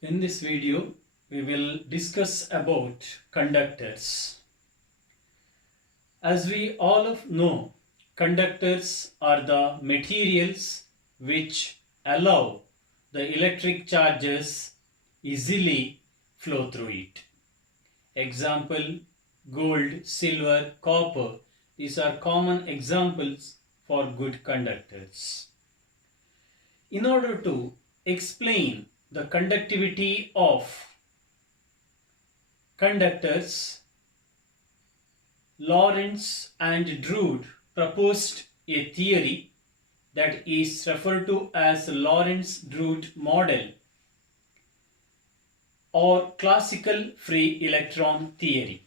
In this video, we will discuss about conductors. As we all know, conductors are the materials which allow the electric charges easily flow through it. Example, gold, silver, copper. These are common examples for good conductors. In order to explain the conductivity of conductors, Lorentz and Drude proposed a theory that is referred to as Lorentz-Drude model or classical free electron theory.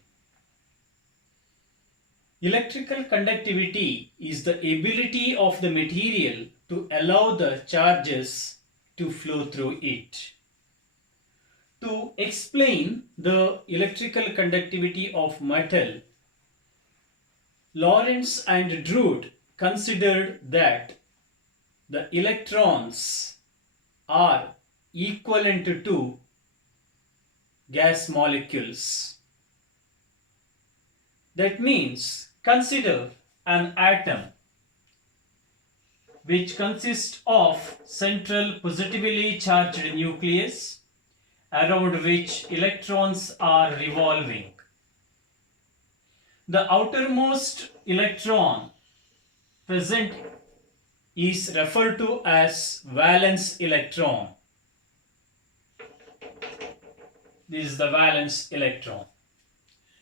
Electrical conductivity is the ability of the material to allow the charges to flow through it. To explain the electrical conductivity of metal, Lorentz and Drude considered that the electrons are equivalent to gas molecules. That means consider an atom which consists of central positively charged nucleus around which electrons are revolving. The outermost electron present is referred to as valence electron. This is the valence electron.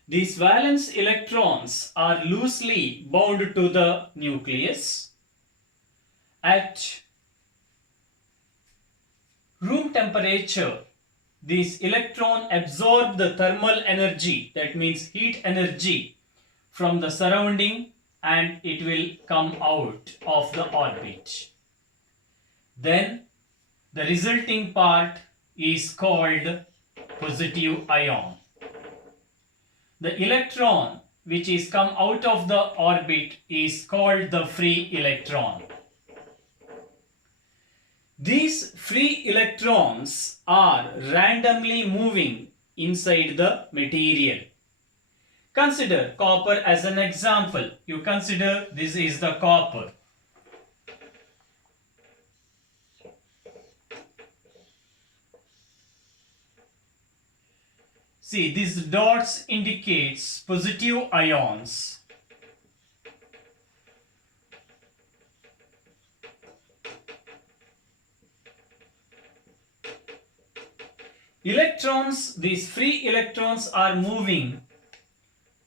These valence electrons are loosely bound to the nucleus. At room temperature, this electron absorb the thermal energy, that means heat energy, from the surrounding, and it will come out of the orbit. Then the resulting part is called positive ion. The electron which is come out of the orbit is called the free electron. These free electrons are randomly moving inside the material. Consider copper as an example. You consider this is the copper. See, these dots indicates positive ions. Electrons, these free electrons are moving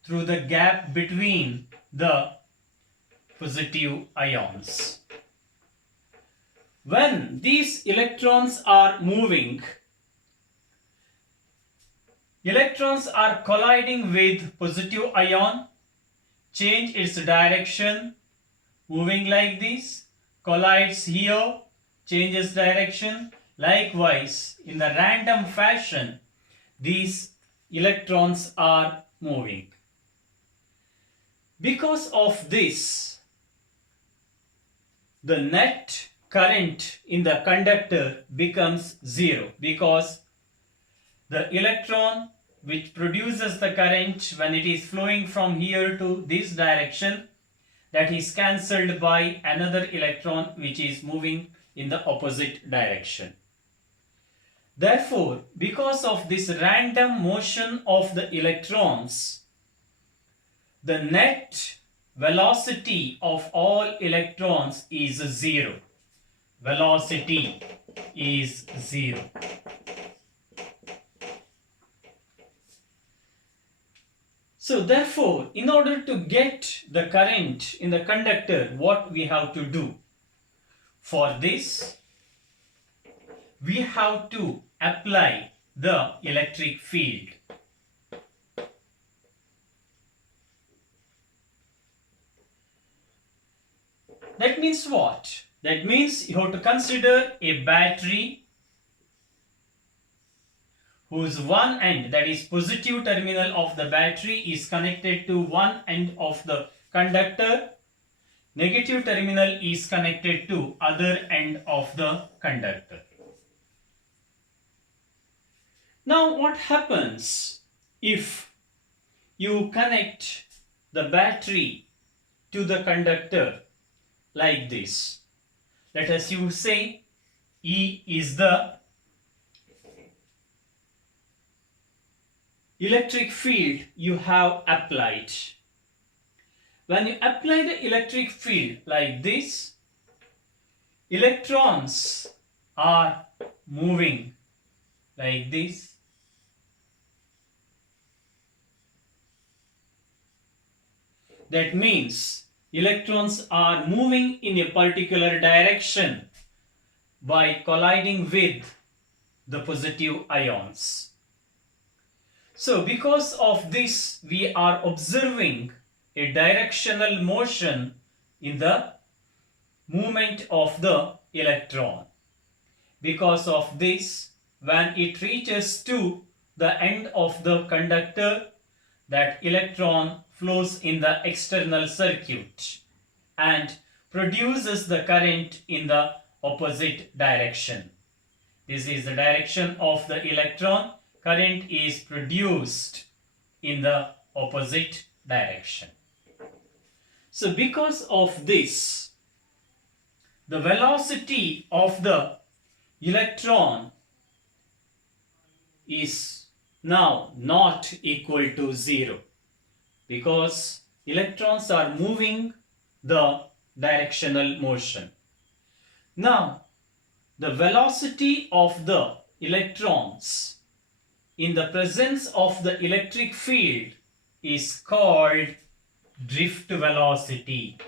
through the gap between the positive ions. When these electrons are moving, electrons are colliding with positive ion, change its direction, moving like this, collides here, changes direction. Likewise, in the random fashion, these electrons are moving. Because of this, the net current in the conductor becomes zero, because the electron which produces the current when it is flowing from here to this direction, that is cancelled by another electron which is moving in the opposite direction. Therefore, because of this random motion of the electrons, the net velocity of all electrons is zero. Velocity is zero. So therefore, in order to get the current in the conductor, what we have to do? For this, we have to apply the electric field. That means what? That means you have to consider a battery whose one end, that is positive terminal of the battery, is connected to one end of the conductor. Negative terminal is connected to other end of the conductor. Now what happens if you connect the battery to the conductor like this? Let us say E is the electric field you have applied. When you apply the electric field like this, electrons are moving like this. That means electrons are moving in a particular direction by colliding with the positive ions. So because of this, we are observing a directional motion in the movement of the electron. Because of this, when it reaches to the end of the conductor, that electron flows in the external circuit and produces the current in the opposite direction. This is the direction of the electron. Current is produced in the opposite direction. So because of this, the velocity of the electron is now not equal to 0, because electrons are moving the directional motion. Now, the velocity of the electrons in the presence of the electric field is called drift velocity.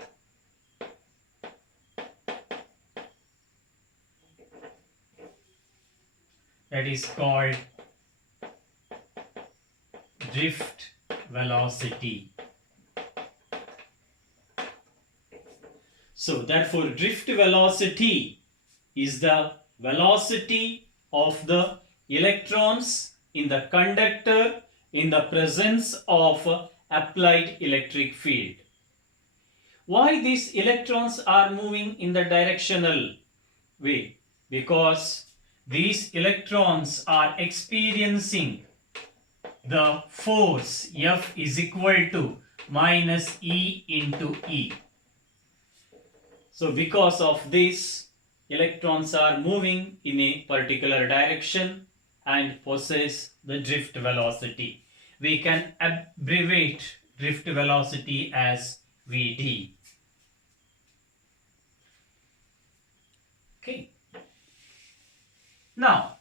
That is called drift velocity. So therefore, drift velocity is the velocity of the electrons in the conductor in the presence of applied electric field. Why these electrons are moving in the directional way? Because these electrons are experiencing the force F is equal to minus E into E. So because of this, electrons are moving in a particular direction and possess the drift velocity. We can abbreviate drift velocity as Vd. Okay. Now,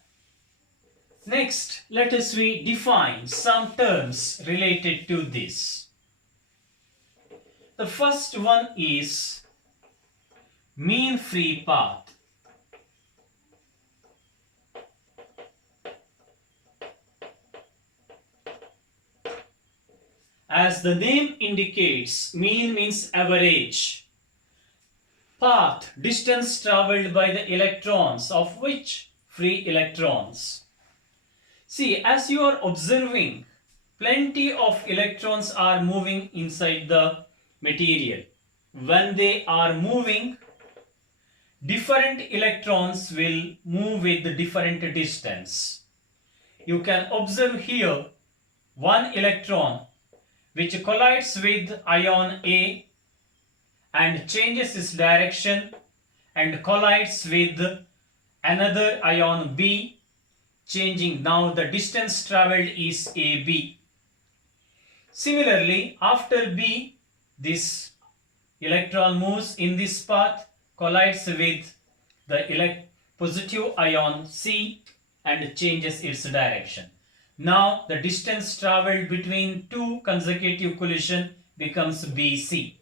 next, let us define some terms related to this. The first one is mean free path. As the name indicates, mean means average. Path, distance traveled by the electrons, of which free electrons. See, as you are observing, plenty of electrons are moving inside the material. When they are moving, different electrons will move with different distance. You can observe here one electron which collides with ion A and changes its direction and collides with another ion B, changing. Now the distance traveled is AB. Similarly, after B, this electron moves in this path, collides with the positive ion C and changes its direction. Now the distance traveled between two consecutive collisions becomes BC.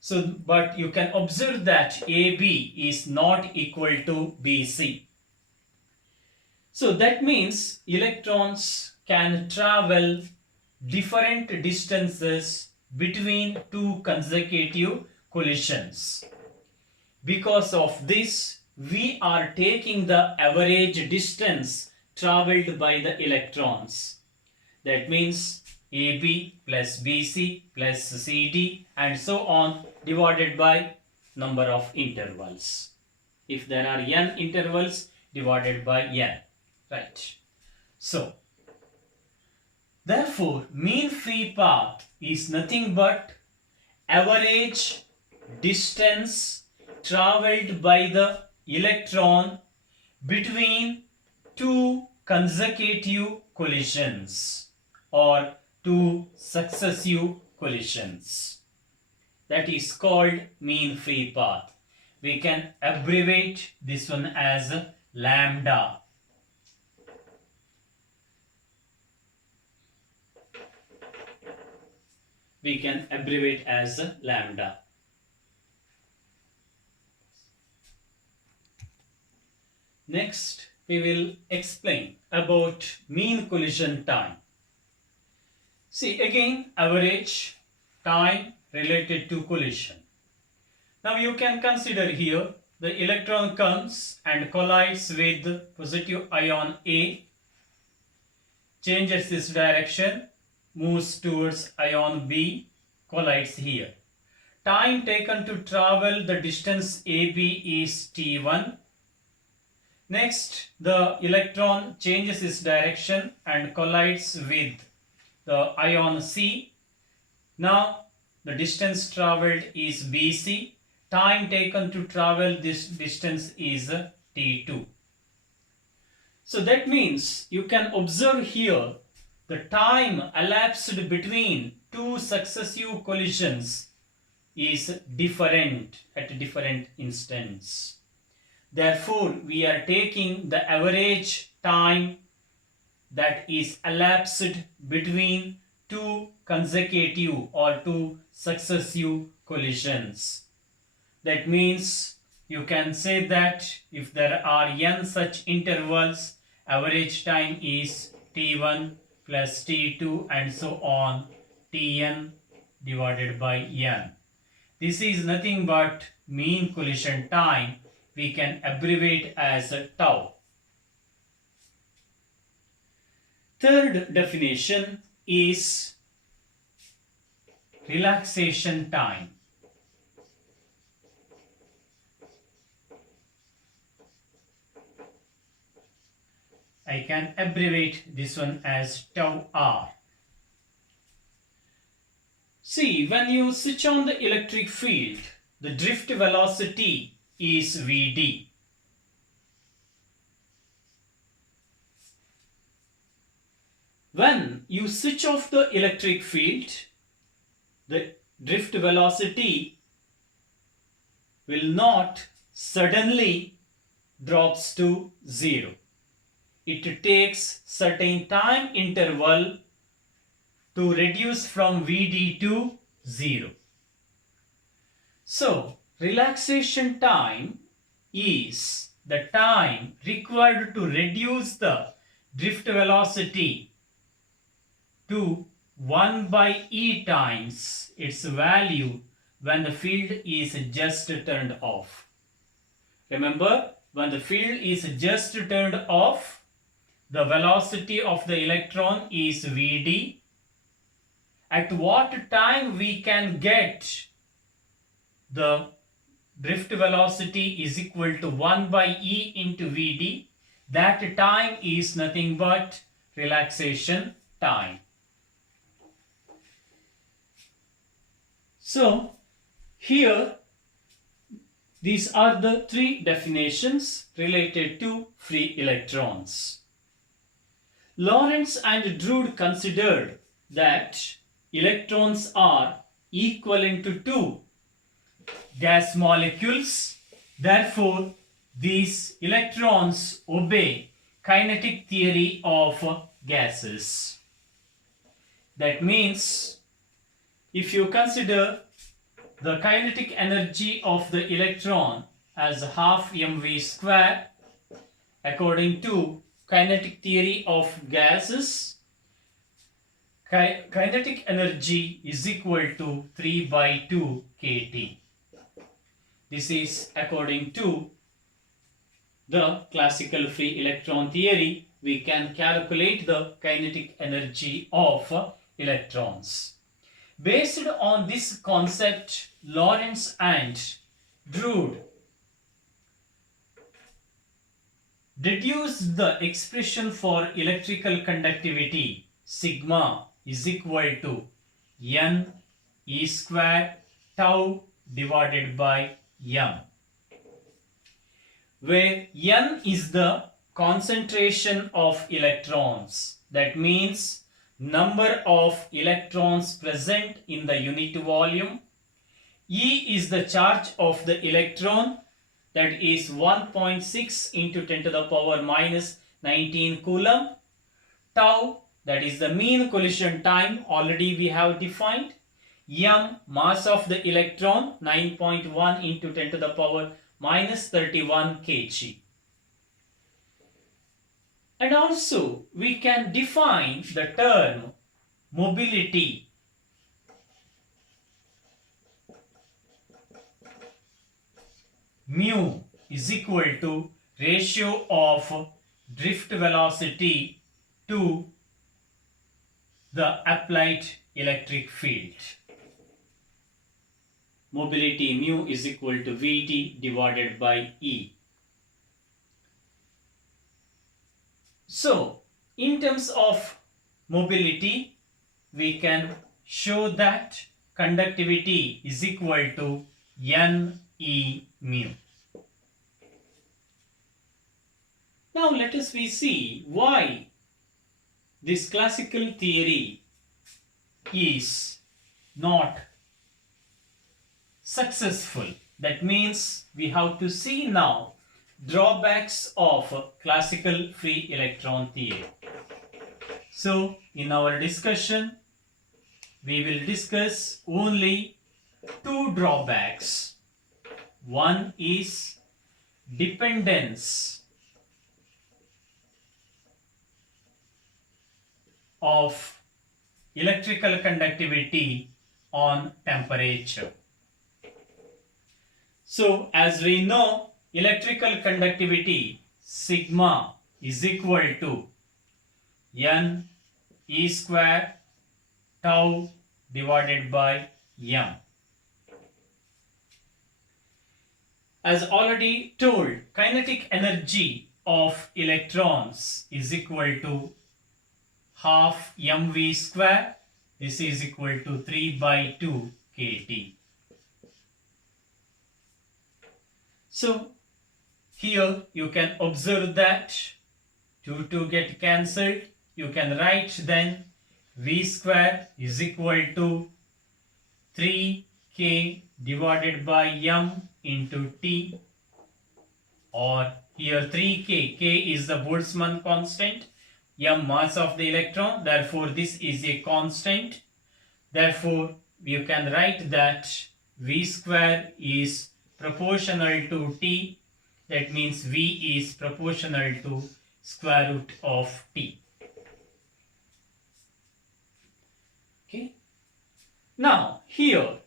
So, but you can observe that AB is not equal to BC. So that means electrons can travel different distances between two consecutive collisions. Because of this, we are taking the average distance traveled by the electrons. That means AB plus BC plus CD and so on, divided by number of intervals. If there are n intervals, divided by n. Right. So, therefore, mean free path is nothing but average distance traveled by the electron between two consecutive collisions or two successive collisions. That is called mean free path. We can abbreviate this one as lambda. We can abbreviate as lambda. Next, we will explain about mean collision time. See again, average time related to collision. Now you can consider here the electron comes and collides with positive ion A, changes its direction, moves towards ion B, collides here. Time taken to travel the distance AB is T1. Next, the electron changes its direction and collides with the ion C. Now, the distance traveled is BC. Time taken to travel this distance is T2. So that means you can observe here the time elapsed between two successive collisions is different at different instants. Therefore, we are taking the average time that is elapsed between two consecutive or two successive collisions. That means you can say that if there are n such intervals, average time is T1 plus T2 and so on, Tn divided by n. This is nothing but mean collision time. We can abbreviate as tau. Third definition is relaxation time. I can abbreviate this one as tau r. See, when you switch on the electric field, the drift velocity is Vd. When you switch off the electric field, the drift velocity will not suddenly drops to 0. It takes certain time interval to reduce from Vd to 0. So, relaxation time is the time required to reduce the drift velocity to 1 by e times its value when the field is just turned off. Remember, when the field is just turned off, the velocity of the electron is Vd. At what time we can get the drift velocity is equal to 1 by e into Vd? That time is nothing but relaxation time. So, here these are the three definitions related to free electrons. Lorentz and Drude considered that electrons are equivalent to two gas molecules. Therefore, these electrons obey kinetic theory of gases. That means, if you consider the kinetic energy of the electron as half mv square according to kinetic theory of gases, kinetic energy is equal to 3 by 2 kT. This is according to the classical free electron theory. We can calculate the kinetic energy of electrons. Based on this concept, Lorentz and Drude Deduce the expression for electrical conductivity. Sigma is equal to N E square tau divided by M, where N is the concentration of electrons. That means number of electrons present in the unit volume. E is the charge of the electron, that is 1.6 into 10 to the power minus 19 coulomb. Tau, that is the mean collision time, already we have defined. M, mass of the electron, 9.1 into 10 to the power minus 31 kg. And also we can define the term mobility. Mu is equal to ratio of drift velocity to the applied electric field. Mobility mu is equal to Vt divided by E. So, in terms of mobility, we can show that conductivity is equal to Ne mu. Now let us see why this classical theory is not successful. That means we have to see now drawbacks of classical free electron theory. So in our discussion we will discuss only two drawbacks. One is dependence of electrical conductivity on temperature. So as we know, electrical conductivity sigma is equal to N E square tau divided by M. As already told, kinetic energy of electrons is equal to half mv square. This is equal to 3 by 2 kT. So here you can observe that 2 get cancelled. You can write then v square is equal to 3k divided by m into t, or here 3k, k is the Boltzmann constant, m mass of the electron, therefore this is a constant. Therefore you can write that v square is proportional to t, that means v is proportional to square root of t. Okay. Now here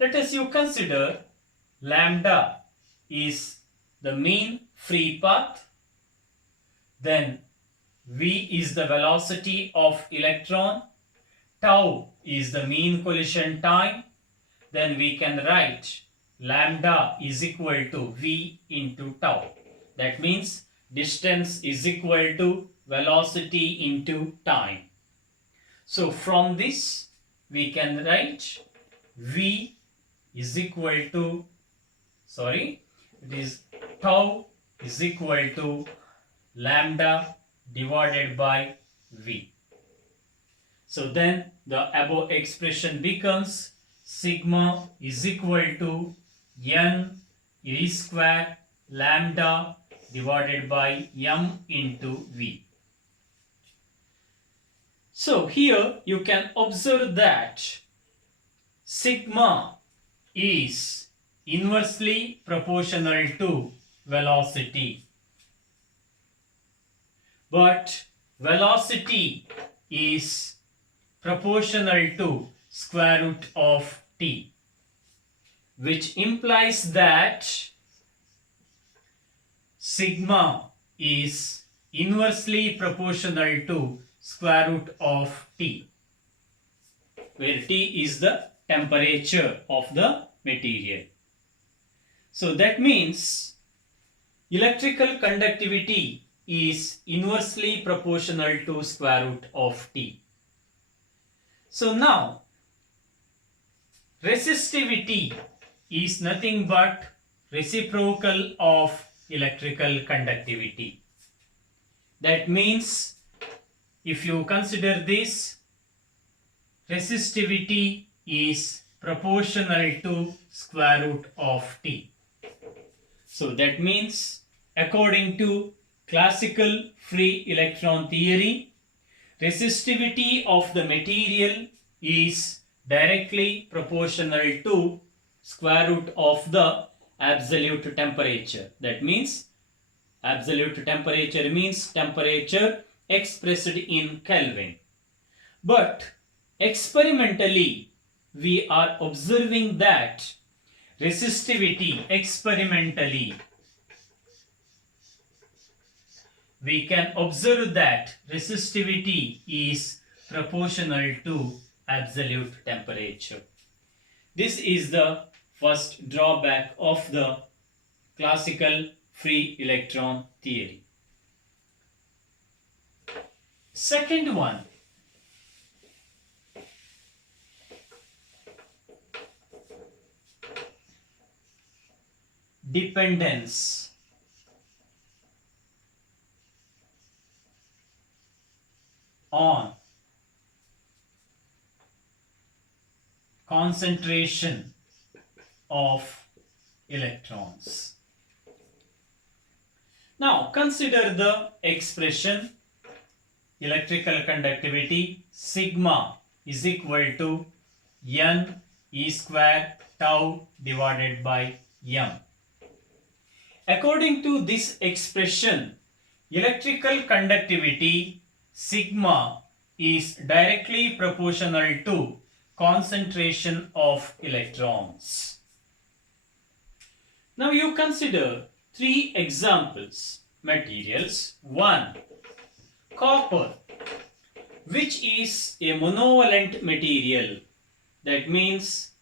let us you consider lambda is the mean free path, then v is the velocity of electron, tau is the mean collision time, then we can write lambda is equal to v into tau. That means distance is equal to velocity into time. So from this we can write v is equal to, it is tau is equal to lambda divided by v. So then the above expression becomes sigma is equal to n e square lambda divided by m into v. So here you can observe that sigma is inversely proportional to velocity, but velocity is proportional to square root of t, which implies that sigma is inversely proportional to square root of t, where t is the temperature of the material. So that means electrical conductivity is inversely proportional to square root of T. So now, resistivity is nothing but reciprocal of electrical conductivity. That means, if you consider this, resistivity is proportional to square root of T. So that means, according to classical free electron theory, resistivity of the material is directly proportional to square root of the absolute temperature. That means, absolute temperature means temperature expressed in Kelvin. But experimentally, we are observing that experimentally, we can observe that resistivity is proportional to absolute temperature. This is the first drawback of the classical free electron theory. Second one, dependence on concentration of electrons. Now consider the expression electrical conductivity sigma is equal to n E square tau divided by m. According to this expression, electrical conductivity sigma is directly proportional to concentration of electrons. Now you consider three examples. Materials. 1. Copper, which is a monovalent material. That means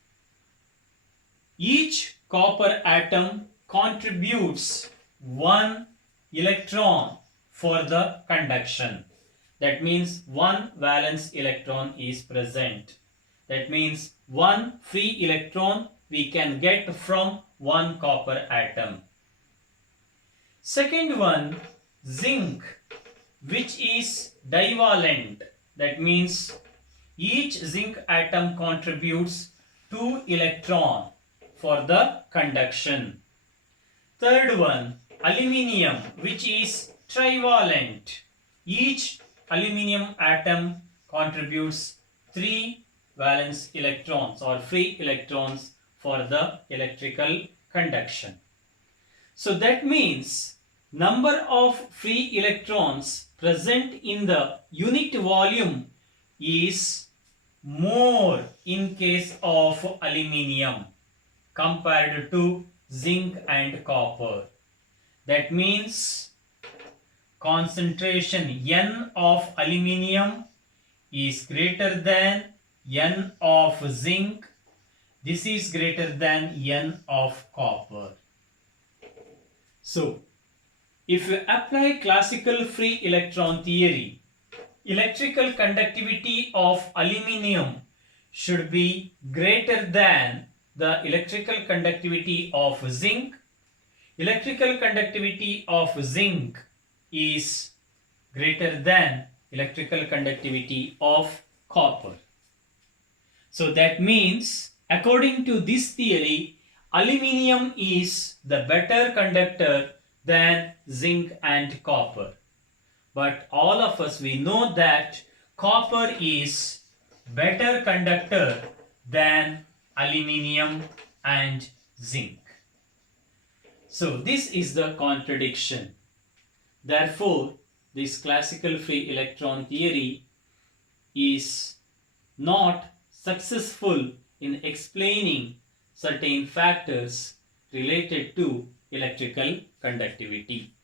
each copper atom contributes one electron for the conduction. That means one valence electron is present. That means one free electron we can get from one copper atom. Second one, zinc, which is divalent. That means each zinc atom contributes 2 electrons for the conduction. Third one, aluminium, which is trivalent. Each aluminium atom contributes 3 valence electrons or free electrons for the electrical conduction. So that means number of free electrons present in the unit volume is more in case of aluminium compared to zinc and copper. That means concentration N of aluminium is greater than N of zinc. This is greater than N of copper. So, if you apply classical free electron theory, electrical conductivity of aluminium should be greater than the electrical conductivity of zinc. Electrical conductivity of zinc is greater than electrical conductivity of copper. So that means, according to this theory, aluminium is the better conductor than zinc and copper. But all of us, we know that copper is better conductor than aluminium and zinc. So this is the contradiction. Therefore, this classical free electron theory is not successful in explaining certain factors related to electrical conductivity.